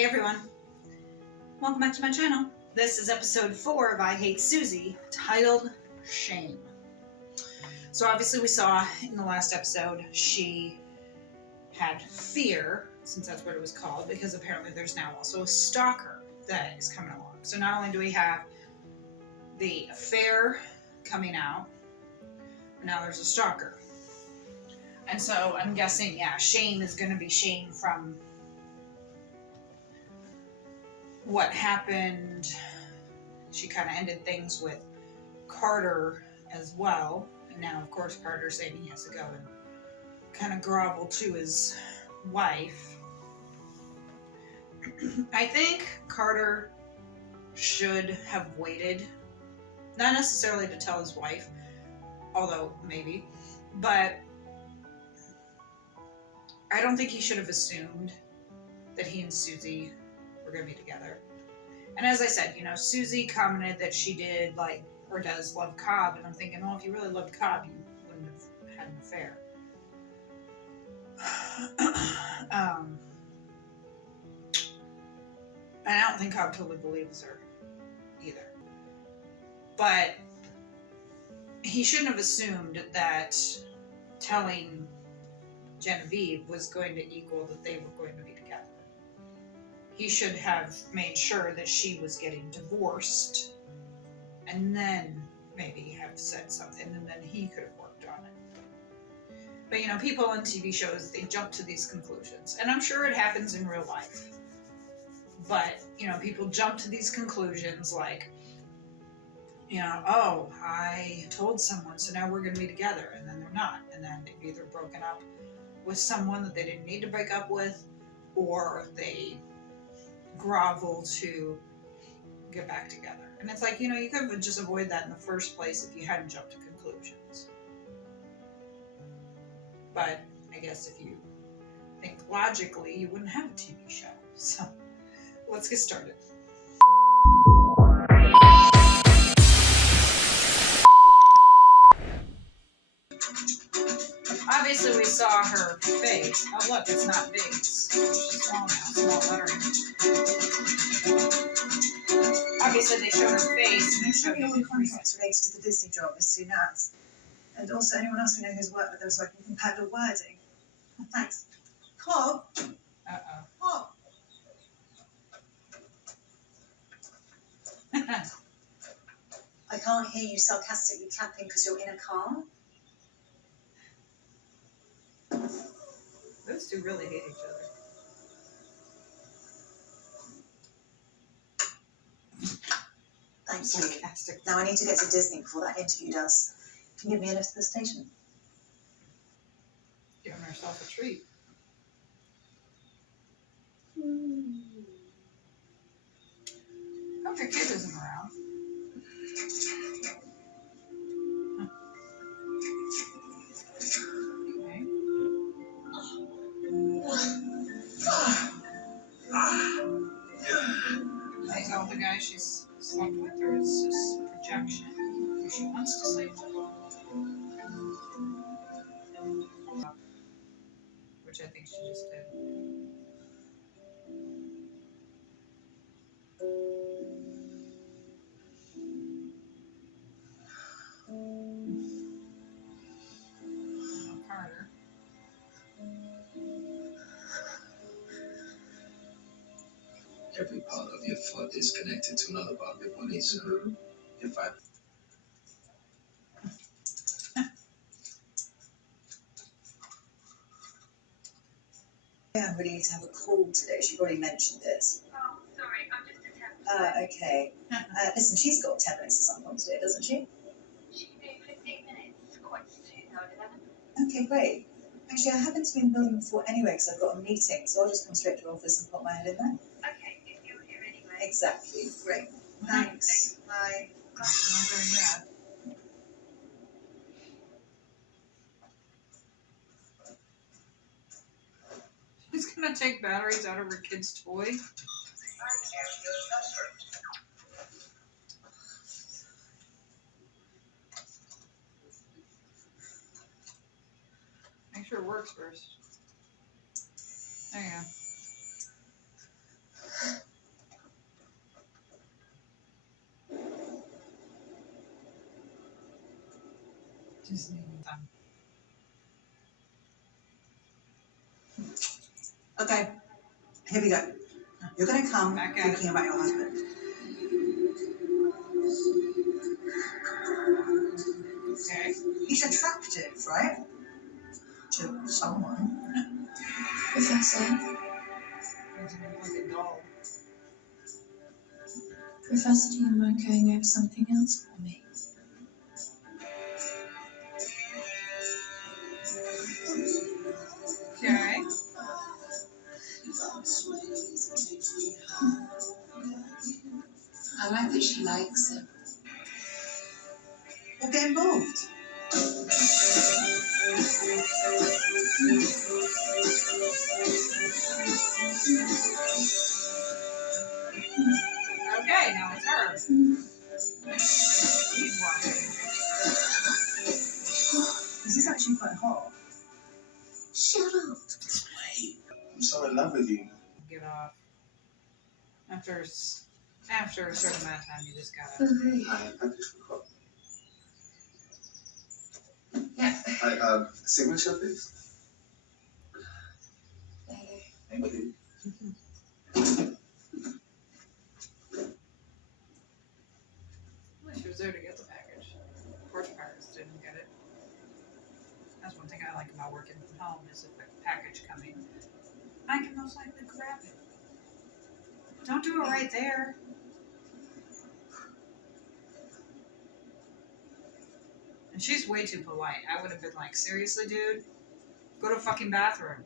Hey everyone, welcome back to my channel. This is episode 4 of I Hate Suzie, titled Shame. So obviously we saw in the last episode she had fear, since that's what it was called, because apparently there's now also a stalker that is coming along. So not only do we have the affair coming out, but now there's a stalker. And so I'm guessing, yeah, shame is going to be shame from what happened. She kind of ended things with Carter as well. And now, of course, Carter's saying he has to go and kind of grovel to his wife. I think Carter should have waited, not necessarily to tell his wife, although maybe, but I don't think he should have assumed that he and Suzie were going to be together. And as I said, you know, Suzie commented that she did like, or does love Cobb, and I'm thinking, well, if you really loved Cobb, you wouldn't have had an affair. And I don't think Cobb totally believes her either. But he shouldn't have assumed that telling Genevieve was going to equal that they were going to be together. He should have made sure that she was getting divorced and then maybe have said something, and then he could have worked on it. But you know, people on TV shows, they jump to these conclusions, and I'm sure it happens in real life. But you know, people jump to these conclusions like, you know, oh, I told someone, so now we're going to be together, and then they're not, and then they've either broken up with someone that they didn't need to break up with, or they grovel to get back together. And it's like, you know, you could have just avoided that in the first place if you hadn't jumped to conclusions. But I guess if you think logically, you wouldn't have a TV show. So let's get started. Obviously, we saw her face. Oh, look, it's not big. It's small now, small lettering. Obviously, they showed her face and they showed all the contracts related to the Disney job as soon as. And also anyone else we know who's worked with them so I can compare the wording. Thanks. Cobb? Uh-oh. Cobb? I can't hear you sarcastically clapping because you're in a car. Those two really hate each other. Thank you. Sarcastic. Now I need to get to Disney before that interview does. Can you give me a lift to the station? Giving herself a treat. Hope your kid isn't around. Okay. Is all the guy she's slept with, or is this projection? Who she wants to sleep with? Which I think she just did. Carter. Every part of your foot is connected to another part of your body, so if I... Yeah, we need to have a call today. She already mentioned it. Oh, sorry, I'm just attempting. Okay. Listen, she's got 10 minutes at some point today, doesn't she? She can do 15 minutes, quite soon, now at 11. Okay, great. Actually, I happen to be in the building before anyway because I've got a meeting, so I'll just come straight to your office and pop my head in there. Okay, if you're here anyway. Exactly. Great. Thanks. Bye. Not very bad. She's gonna take batteries out of her kid's toy. Make sure it works first. There you go. Disney. Okay, here we go. You're going to come Back at thinking about your husband. Okay. He's attractive, right? To someone. Professor, Doesn't look like a doll. Professor, do you mind going over something else for me? Okay. I like that she likes him. We'll get involved. Okay, now it's her. He's watching. This is actually quite hot. Shut up. I'm so in love with you. Get off. After a certain amount of time, you just gotta. For who? Hi, package for cop. Yeah. Hi, signature, please. Thank you. Well, she was there to get the package. Porch Pirates didn't get it. That's one thing I like about working from home is if a package coming, I can most likely grab it. Don't do it right there. And she's way too polite. I would have been like, seriously, dude? Go to a fucking bathroom.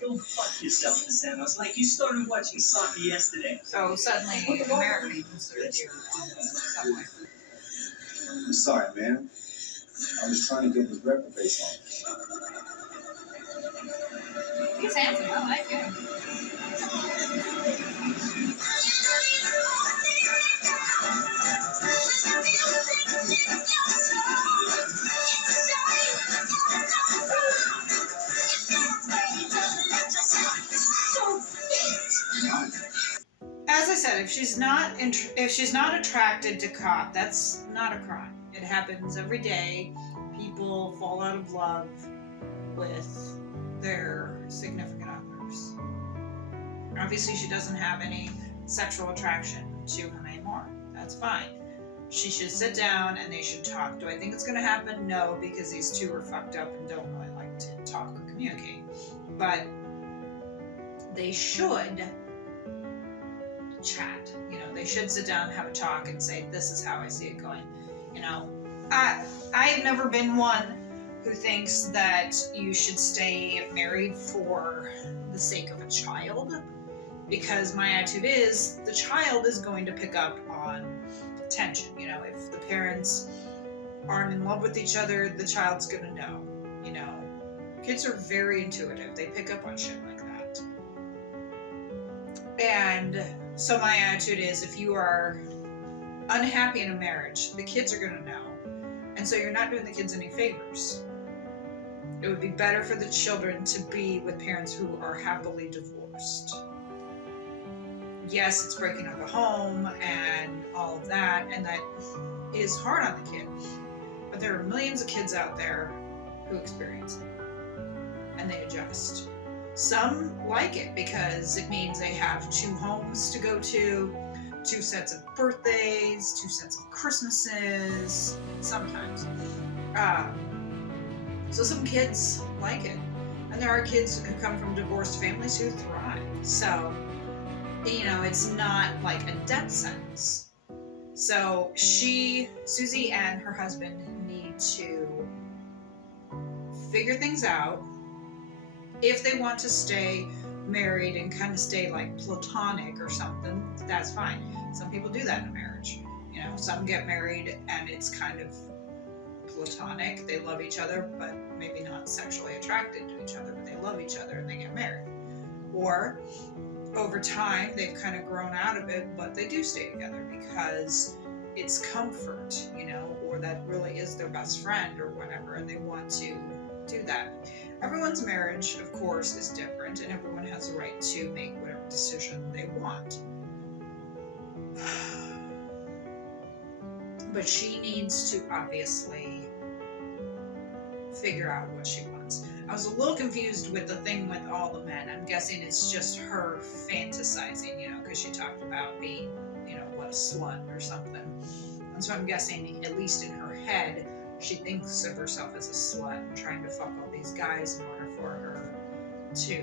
Go fuck yourself, Samus. Like you started watching soccer yesterday. So suddenly, American served you on the subway. I'm sorry, man. I was trying to get this record face on. He's handsome. I like him. As I said, if she's not attracted to cop, that's not a crime. It happens every day. People fall out of love with their significant others. Obviously, she doesn't have any sexual attraction to him anymore. That's fine. She should sit down and they should talk. Do I think it's going to happen? No, because these two are fucked up and don't really like to talk or communicate. But they should chat. You know, they should sit down and have a talk and say, this is how I see it going. You know, I have never been one who thinks that you should stay married for the sake of a child, because my attitude is the child is going to pick up on tension. You know, if the parents aren't in love with each other, the child's gonna know. You know, kids are very intuitive. They pick up on shit like that. And so my attitude is, if you are unhappy in a marriage, the kids are gonna know. And so you're not doing the kids any favors. It would be better for the children to be with parents who are happily divorced. Yes, it's breaking up a home and all of that, and that is hard on the kid. But there are millions of kids out there who experience it, and they adjust. Some like it because it means they have 2 homes to go to, 2 sets of birthdays, 2 sets of Christmases, sometimes. So some kids like it. And there are kids who come from divorced families who thrive. So, you know, it's not like a death sentence. So Suzie and her husband need to figure things out. If they want to stay married and kind of stay like platonic or something, that's fine. Some people do that in a marriage. You know, some get married and it's kind of platonic. They love each other, but maybe not sexually attracted to each other, but they love each other and they get married. Or over time, they've kind of grown out of it, but they do stay together because it's comfort, you know, or that really is their best friend or whatever, and they want to do that. Everyone's marriage, of course, is different, and everyone has the right to make whatever decision they want. But she needs to obviously figure out what she wants. I was a little confused with the thing with all the men. I'm guessing it's just her fantasizing, you know, because she talked about being, you know, what, a slut or something. And so I'm guessing, at least in her head, she thinks of herself as a slut and trying to fuck all these guys in order for her to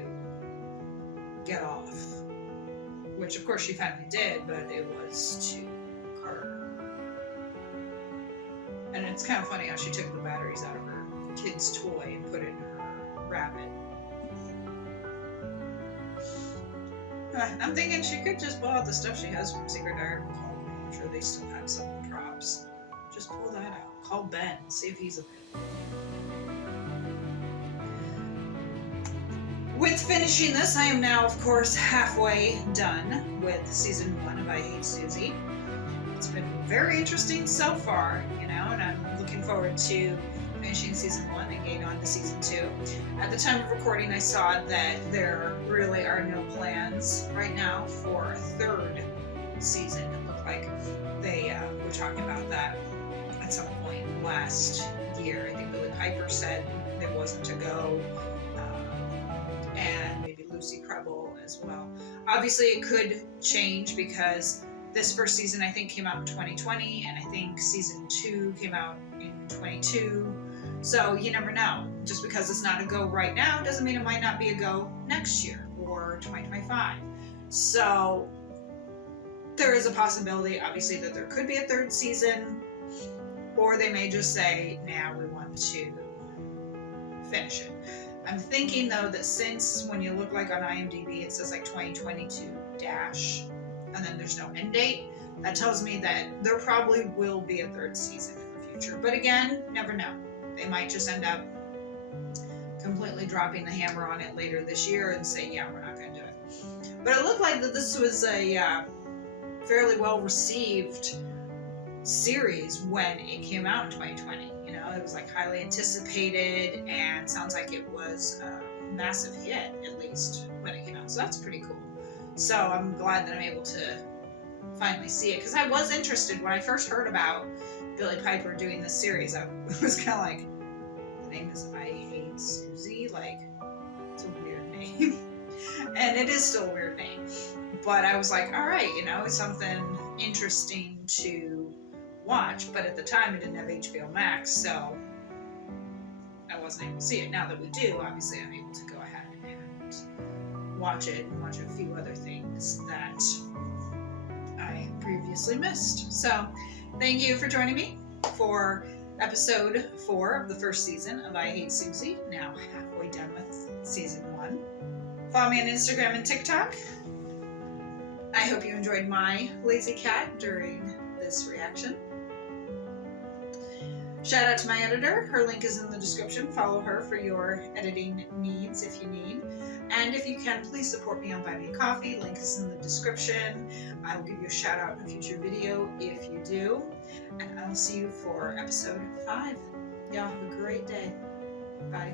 get off. Which, of course, she finally did, but it was to Carter. And it's kind of funny how she took the batteries out of her kid's toy and put it in her rabbit. I'm thinking she could just pull out the stuff she has from Secret Diary. I'm sure they still have some props. Just pull that out. Call Ben. See if he's available. With finishing this, I am now, of course, halfway done with season 1 of I Hate Suzie. It's been very interesting so far, you know, and I'm looking forward to finishing season 1 and getting on to season 2. At the time of recording, I saw that there really are no plans right now for a 3rd season. It looked like they were talking about that at some point last year. I think Billy Piper said there wasn't to go, and maybe Lucy Preble as well. Obviously, it could change because this first season, I think, came out in 2020, and I think season 2 came out in 22. So you never know. Just because it's not a go right now doesn't mean it might not be a go next year or 2025. So there is a possibility, obviously, that there could be a 3rd season, or they may just say, nah, we want to finish it. I'm thinking, though, that since when you look like on IMDb, it says like 2022 dash, and then there's no end date, that tells me that there probably will be a 3rd season in the future. But again, never know. They might just end up completely dropping the hammer on it later this year and say, yeah, we're not going to do it. But it looked like that this was a fairly well-received series when it came out in 2020. You know, it was like highly anticipated, and sounds like it was a massive hit, at least when it came out. So that's pretty cool. So I'm glad that I'm able to finally see it, because I was interested when I first heard about Billy Piper doing this series. I was kind of like, the name is I Hate Suzie, like, it's a weird name. And it is still a weird name. But I was like, all right, you know, it's something interesting to watch. But at the time, it didn't have HBO Max, so I wasn't able to see it. Now that we do, obviously, I'm able to go ahead and watch it and watch a few other things that I previously missed. So thank you for joining me for episode 4 of the first season of I Hate Suzie. Now halfway done with season 1. Follow me on Instagram and TikTok. I hope you enjoyed my lazy cat during this reaction. Shout out to my editor. Her link is in the description. Follow her for your editing needs if you need. And if you can, please support me on Buy Me a Coffee. Link is in the description. I will give you a shout out in a future video if you do. And I will see you for episode 5. Y'all have a great day. Bye.